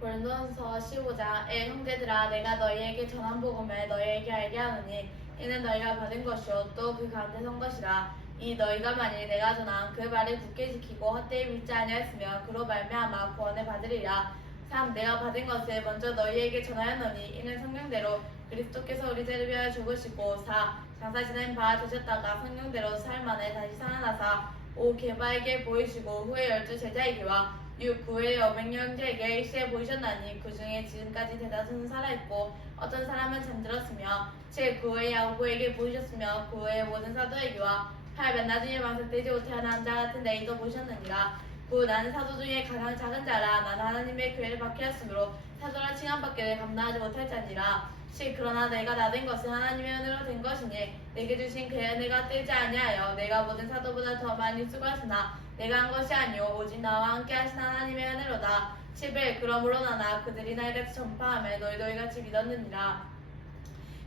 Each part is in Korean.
고린도전서 15장 형제들아 내가 너희에게 전한 복음을 너희에게 알게 하노니 이는 너희가 받은 것이요 또 그 가운데 선 것이라. 이 너희가 만일 내가 전한 그 말을 굳게 지키고 헛되이 믿지 아니하였으면 그로 말미암아 구원을 받으리라. 3. 내가 받은 것을 먼저 너희에게 전하였노니 이는 성경대로 그리스도께서 우리 죄를 위하여 죽으시고 4. 장사 지낸 바 되셨다가 성경대로 사흘 만에 다시 살아나사 5. 게바에게 보이시고 후에 12제자에게와 6. 구의 500형제에게 일시에 보이셨나니 그 중에 지금까지 대다수는 살아있고 어떤 사람은 잠들었으며 7. 구의 야고보에게 보이셨으며 구의 모든 사도에게와 8. 맨날 중에 방석되지 못하는 자 같은 내이도 보이셨느니라. 9. 나는 사도 중에 가장 작은 자라. 나는 하나님의 교회를 받게 하였으므로 사도라 칭함받기를 감당하지 못할 자니라. 10. 그러나 내가 나된 것은 하나님의 은혜로 된 것이니 내게 주신 그의 은혜가 뜨지 아니하여 내가 모든 사도보다 더 많이 수고하였으나 내가 한 것이 아니오 오직 나와 함께 하신 하나님의 은혜로다. 11. 그러므로 나나 그들이 날같이 전파하며 너희도 이같이 믿었느니라.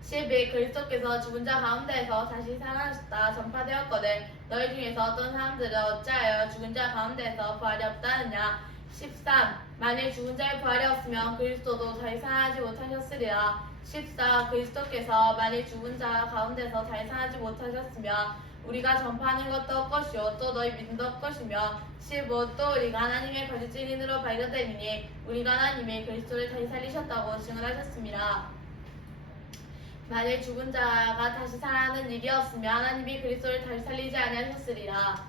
12. 그리스도께서 죽은 자 가운데에서 다시 살아나셨다 전파되었거든 너희 중에서 어떤 사람들은 어찌하여 죽은 자 가운데에서 부활이 없다느냐. 13. 만일 죽은 자의 부활이 없으면 그리스도도 다시 살아나지 못하셨으리라. 14. 그리스도께서 만일 죽은 자 가운데서 다시 살아나지 못하셨으면 우리가 전파하는 것도 헛것이요 또 너희 믿음도 헛것이며. 15. 또 우리가 하나님의 거짓 증인으로 발견되니 우리가 하나님이 그리스도를 다시 살리셨다고 증언하셨습니다. 만일 죽은 자가 다시 살아나는 일이 없으면 하나님이 그리스도를 다시 살리지 아니하셨으리라.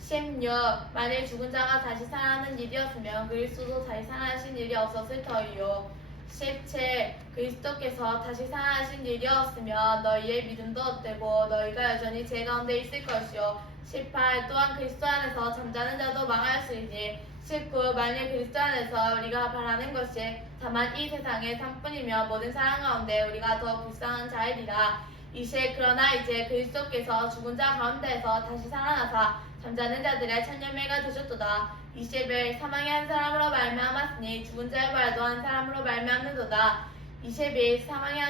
16. 만일 죽은 자가 다시 살아나는 일이 없으면 그리스도도 다시 살아나신 일이 없었을 터이요. 17. 그리스도께서 다시 살아나신 일이 없으면 너희의 믿음도 헛되고 너희가 여전히 죄 가운데 있을 것이요. 18. 또한 그리스도 안에서 잠자는 자도 망하였으리니. 19. 만일 그리스도 안에서 우리가 바라는 것이 다만 이 세상의 삶뿐이며 모든 사람 가운데 우리가 더 불쌍한 자이리라. 20. 그러나 이제 그리스도께서 죽은 자 가운데에서 다시 살아나사 잠자는 자들의 천년매가 되셨도다. 21. 사망이 한 사람으로 말미암았으니 죽은 자의 부활도 한 사람으로 말미암는도다. 22. 사망이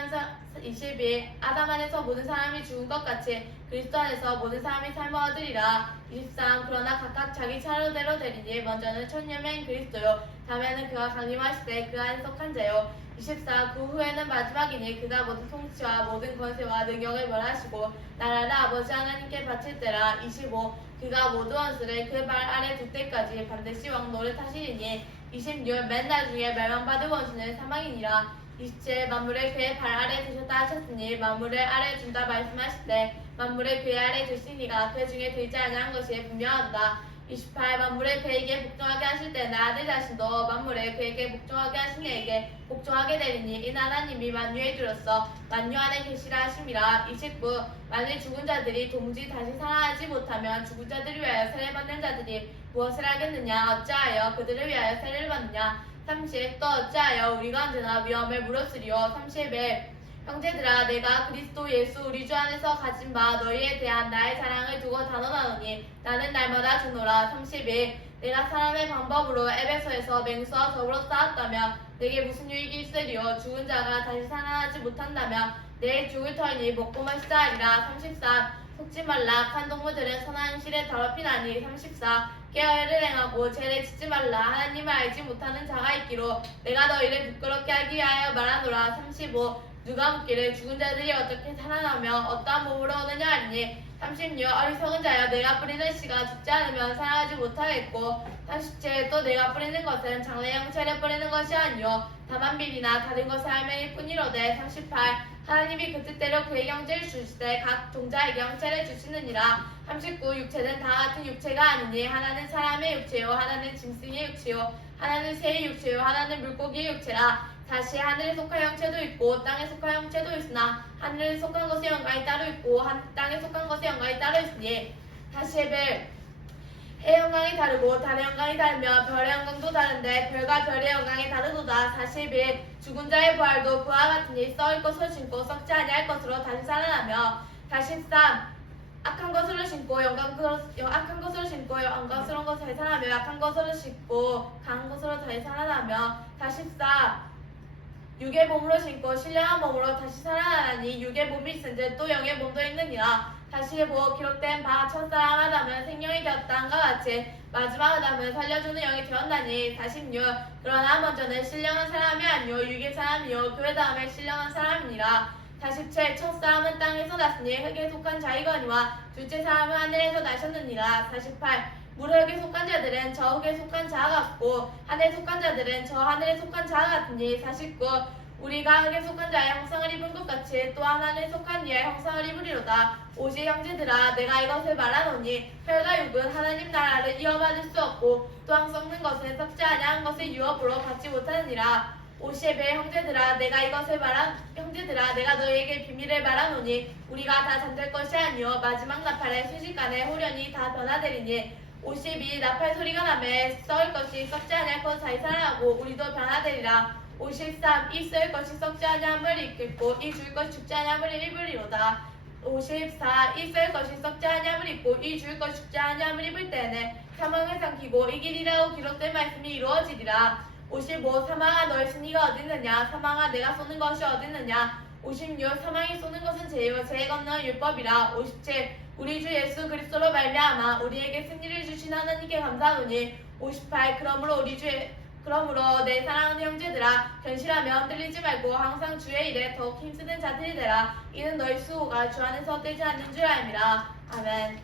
22. 아담 안에서 모든 사람이 죽은 것 같이 그리스도 안에서 모든 사람이 삶을 얻으리라. 23. 그러나 각각 자기 차례대로 되리니 먼저는 천년맨 그리스도요 다음에는 그가 강림하실 때 그 안에 속한 자요. 24. 그 후에는 마지막이니 그가 모든 통치와 모든 권세와 능력을 멸하시고 나라를 아버지 하나님께 바칠 때라. 25. 그가 모든 원수를 그 발 아래 둘 때까지 반드시 왕노를 타시리니. 26. 맨날 중에 멸망받을 원수는 사망이니라. 27. 만물을 그의 발 아래 두셨다 하셨으니 만물을 아래 준다 말씀하실 때 만물을 그의 아래 두시니가 그 중에 들지 아니한 것이 분명하다. 28. 만물을 그에게 복종하게 하실 때는 아들 자신도 만물을 그에게 복종하게 하신 이에게 복종하게 되리니 이는 하나님이 만유의 주로서 만유 안에 계시라 하심이라. 29. 만일 죽은 자들이 동지 다시 살아나지 못하면 죽은 자들을 위하여 세례받는 자들이 무엇을 하겠느냐. 어찌하여 그들을 위하여 세례를 받느냐. 30. 또 어찌하여 우리가 언제나 위험을 무릅쓰리요. 31. 형제들아 내가 그리스도 예수 우리 주 안에서 가진 바 너희에 대한 나의 사랑을 두고 단언하노니 나는 날마다 주노라. 32. 내가 사람의 방법으로 에베소에서 맹수와 더불어 싸웠다며 내게 무슨 유익이 있으리요. 죽은 자가 다시 살아나지 못한다며 내일 죽을 터이니 먹고 마시자 하리라. 33. 속지 말라. 악한 동무들은 선한 행실에 더럽히나니. 34. 깨어를 행하고 죄를 짓지 말라. 하나님을 알지 못하는 자가 있기로 내가 너희를 부끄럽게 하기 위하여 말하노라. 35. 누가 묻기를 죽은 자들이 어떻게 살아나며 어떠한 몸으로 오느냐 하리니. 36. 어리석은 자여 내가 뿌리는 씨가 죽지 않으면 살아나지 못하겠고. 37. 또 내가 뿌리는 것은 장래 형체를 뿌리는 것이 아니요 다만 비리나 다른 것을 알매일 뿐이로되. 38. 하나님이 그 뜻대로 그의 형제를 주시되 각 종자에게 형체를 주시느니라. 39. 육체는 다 같은 육체가 아니니 하나는 사람의 육체요 하나는 짐승의 육체요 하나는 새의 육체요 하나는 물고기의 육체라. 다시 하늘에 속한 형체도 있고 땅에 속한 형체도 있으나 하늘에 속한 것의 영광이 따로 있고 땅에 속한 것의 영광이 따로 있으니. 다시 해의 영광이 다르고 달의 영광이 다르며 별의 영광도 다른데 별과 별의 영광이 다르도다. 41. 죽은 자의 부활도 그와 같으니 썩을 것을 신고 썩지 아니할 것으로 다시 살아나며. 43. 악한 것으로 신고 악한 것으로 신고 영광스러운 것을 다시 살아나며 약한 것으로 신고 강한 것으로 다시 살아나며. 44. 육의 몸으로 신고 신령한 몸으로 다시 살아나니 육의 몸이 있은즉 또 영의 몸도 있느니라. 다시 기록된 바 첫사랑 아담은 생명이 되었다 한과 같이 마지막 아담은 살려주는 영이 되었나니. 46. 그러나 먼저는 신령한 사람이 아니요 육의 사람이요 그 다음에 신령한 사람이니라. 47. 첫 사람은 땅에서 났으니 흙에 속한 자이거니와 둘째 사람은 하늘에서 나셨느니라. 48. 물흙에 속한 자들은 저 흙에 속한 자와 같고 하늘에 속한 자들은 저 하늘에 속한 자와 같으니. 49. 우리가 흙에 속한 자의 형상을 입은 것 같이 또한 하늘에 속한 이의 형상을 입으리로다. 50. 형제들아 내가 이것을 말하노니 혈과 육은 하나님 나라를 이어받을 수 없고 또한 썩는 것은 썩지 아니한 것을 유업으로 받지 못하느니라. 51. 형제들아 내가 너희에게 비밀을 말하노니 우리가 다 잠들 것이 아니요 마지막 나팔의 순식간에 후련히 다 변화되리니. 52. 나팔 소리가 나매 썩을 것이 썩지 아니할 것 자이사라고 우리도 변화되리라. 53. 이 썩을 것이 썩지 아니함을 입겠고 이 죽을 것이 죽지 아니함을 입으리로다. 54. 이 썩을 것이 썩지 아니함을 입고 이 죽을 것이 죽지 아니함을 입을 때에는 사망을 삼키고 이기리라고 기록된 말씀이 이루어지리라. 55. 사망아 너의 승리가 어딨느냐 사망아 내가 쏘는 것이 어딨느냐. 56. 사망이 쏘는 것은 죄요 죄에 건너는 율법이라. 57. 우리 주 예수 그리스도로 말미암아 우리에게 승리를 주신 하나님께 감사하노니. 58. 그러므로 내 사랑하는 형제들아 견실하며 흔들리지 말고 항상 주의 일에 더욱 힘쓰는 자들이 되라. 이는 너희 수고가 주 안에서 헛되지 않는 줄 알미라. 아멘.